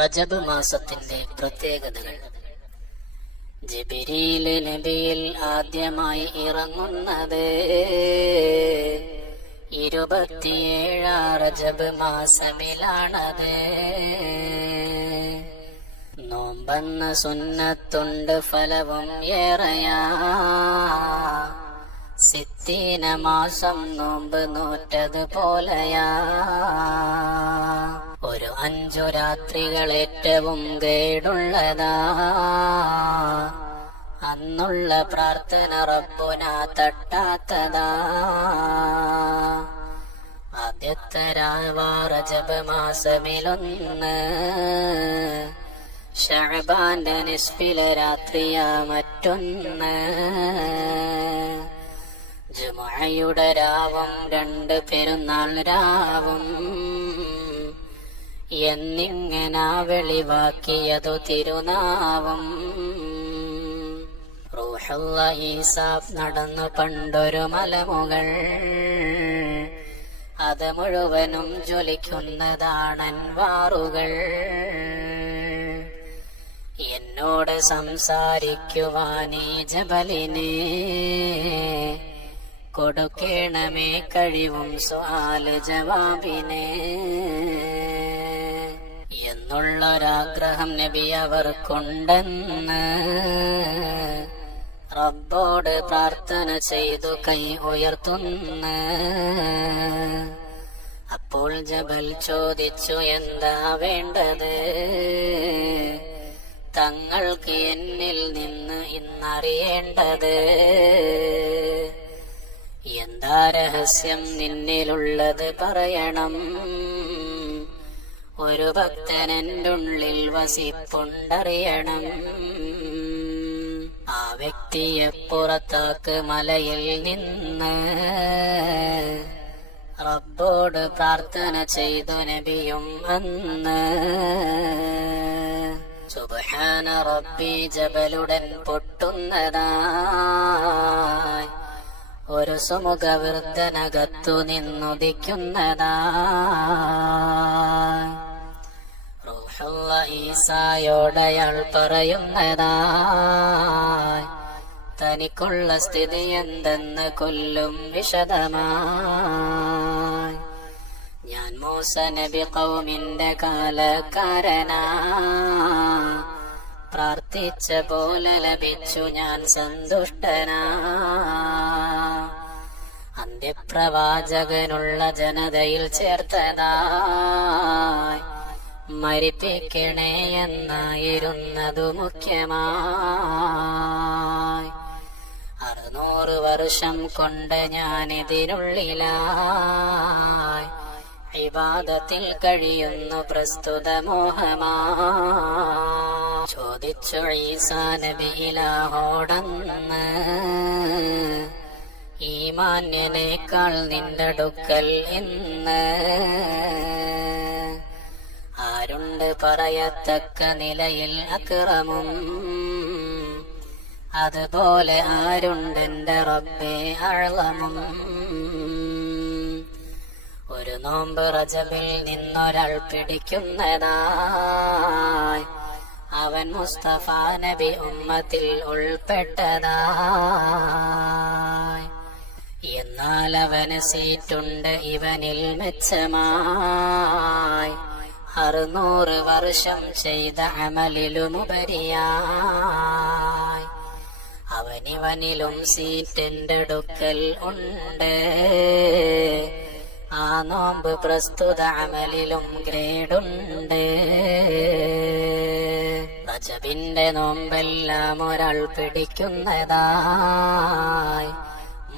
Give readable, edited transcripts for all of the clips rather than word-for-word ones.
റജബ് മാസത്തിന്റെ പ്രത്യേകതകൾ. ജിബ്രീൽ നബിയിൽ ആദ്യമായി ഇറങ്ങുന്നത് 27 റജബ് മാസമിലാണത്. നോമ്പെന്ന സുന്നത്തുണ്ട്, ഫലവും ഏറെയാ. 60 മാസം നോമ്പ് നോറ്റത് പോലെയാ. ഒരു 5 രാത്രികൾ ഏറ്റവും കേടുള്ളതാ. അന്നുള്ള പ്രാർത്ഥന റബ്ബുന തട്ടാത്തതാ. ആദ്യത്തെ രാവാ റജബ് മാസമിലൊന്ന്. ശഅബാന്റെ നിസ്ഫിലെ രാത്രിയാ മറ്റൊന്ന്. ജുമുഅയുടെ രാവും 2 പെരുന്നാൾ രാവും എന്നിങ്ങനെ വെളിവാക്കിയതു തിരുനാവും. റൂഹുള്ള ഈസാഫ് നടന്നു പണ്ടൊരു മലമുകൾ. അത് മുഴുവനും ജ്വലിക്കുന്നതാണൻവാറുകൾ. എന്നോട് സംസാരിക്കുവാനീ ജബലിനെ കൊടുക്കേണമേ കഴിവും സുആല് ജവാബിനെ എന്നുള്ളൊരാഗ്രഹം നബി അവർക്കുണ്ടെന്ന് റബ്ബോട് പ്രാർത്ഥന ചെയ്തു കൈ ഉയർത്തുന്നു. അപ്പോൾ ജബൽ ചോദിച്ചു, എന്താ വേണ്ടത്? തങ്ങൾക്ക് എന്നിൽ നിന്ന് ഇന്നറിയേണ്ടത്. എന്താ രഹസ്യം നിന്നിലുള്ളത് പറയണം. ഒരു ഭക്തനെന്റെ ഉള്ളിൽ വസിപ്പുണ്ടറിയണം. ആ വ്യക്തിയെ പുറത്താക്ക് മലയിൽ നിന്ന്. റബ്ബോട് പ്രാർത്ഥന ചെയ്തു നബിയും അന്ന്. സുബ്ഹാന റബ്ബി ജബലുടൻ പൊട്ടുന്നതായി. ഒരു സുമുഖവൃദ്ധനകത്തു നിന്നുദിക്കുന്നതായി. റൂഹുള്ള ഈസായോടയാൾ പറയുന്നതായി. തനിക്കുള്ള സ്ഥിതി എന്തെന്ന് കൊല്ലും വിശദമായി. ഞാൻ മൂസ നബി ഖൗമിന്റെ കാലക്കാരനാ. പ്രാർത്ഥിച്ച പോലെ ലഭിച്ചു ഞാൻ സന്തുഷ്ടനാ. അന്ത്യപ്രവാചകനുള്ള ജനതയിൽ ചേർത്തതായി. മരിപ്പിക്കണേ എന്നായിരുന്നതു മുഖ്യമായി. 600 വർഷം കൊണ്ട് ഞാനിതിനുള്ളിലായി. ഇബാദത്തിൽ കഴിയുന്നു പ്രസ്തുത മോഹമാ. ചോദിച്ചു ഈസാ നബി ഇലാഹോടന്ന്, ഈ മാന്യനേക്കാൾ നിന്റെ അടുക്കൽ ഇന്ന് ആരുണ്ട് പറയത്തക്ക നിലയിൽ അക്രമും? അതുപോലെ ആരുണ്ടെന്റെ റബ്ബേ അഅ്ളമും? ഒരു നോമ്പ് റജബിൽ നിന്നൊരാൾ പിടിക്കുന്നതായി. അവൻ മുസ്തഫ നബി ഉമ്മത്തിൽ ഉൾപ്പെട്ടതായി. എന്നാൽ അവന് സീറ്റുണ്ട് ഇവനിൽ മെച്ചമായി. 600 വർഷം ചെയ്ത അമലിലുമുപരിയായി. അവനിവനിലും സീറ്റിന്റെ അടുക്കൽ ഉണ്ട്. ആ നോമ്പ് പ്രസ്തുത അമലിലും ഗ്രേഡുണ്ട്. റജബിന്റെ നോമ്പെല്ലാം ഒരാൾ പിടിക്കുന്നതായി.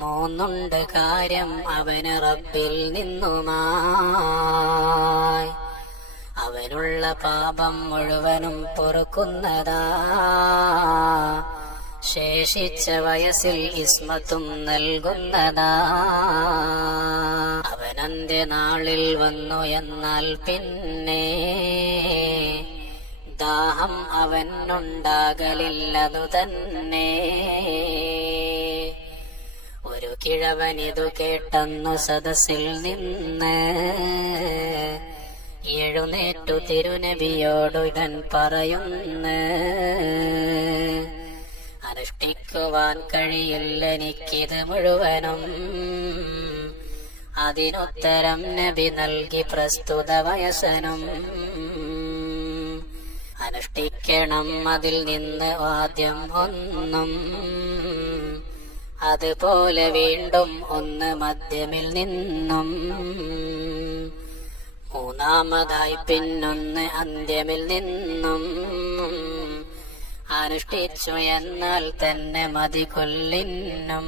3 കാര്യം അവന് റബ്ബിൽ നിന്നുമായി. അവനുള്ള പാപം മുഴുവനും പൊറുക്കുന്നതാ. ശേഷിച്ച വയസ്സിൽ ഇസ്മത്തും നൽകുന്നതാ. അവനന്ത്യനാളിൽ വന്നു എന്നാൽ പിന്നെ ദാഹം അവനുണ്ടാകലില്ലതു തന്നെ. ഒരു കിഴവനിതു കേട്ടെന്നു സദസ്സിൽ നിന്ന് എഴുന്നേറ്റു തിരുനബിയോടുടൻ പറയുന്നു, അനുഷ്ഠിക്കുവാൻ കഴിയില്ല എനിക്കിത് മുഴുവനും. അതിനുത്തരം നബി നൽകി പ്രസ്തുത വയസ്സനും, അനുഷ്ഠിക്കണം അതിൽ നിന്ന് ആദ്യം ഒന്നും, അതുപോലെ വീണ്ടും ഒന്ന് മധ്യമിൽ നിന്നും, മൂന്നാമതായി പിന്നൊന്ന് അന്ത്യമിൽ നിന്നും. അനുഷ്ഠിച്ചു എന്നാൽ തന്നെ മതി കൊല്ലിനും.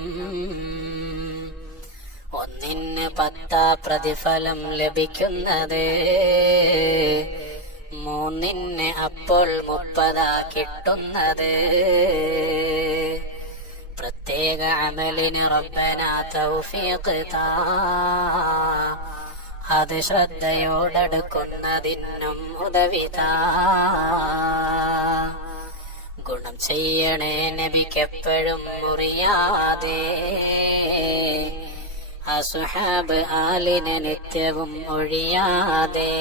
ഒന്നിന് 10 പ്രതിഫലം ലഭിക്കുന്നത്, മൂന്നിന് അപ്പോൾ 30 കിട്ടുന്നത്. പ്രത്യേക അമലിന് റബ്ബനാ തൗഫീഖ് താ, അത് ശ്രദ്ധയോടെടുക്കുന്നതിനും ഉദവിതാ. ഗുണം ചെയ്യണേ നബിക്കെപ്പോഴും മുറിയാതെ, അസ്ഹാബ് ആലിനെ നിത്യവും ഒഴിയാതെ.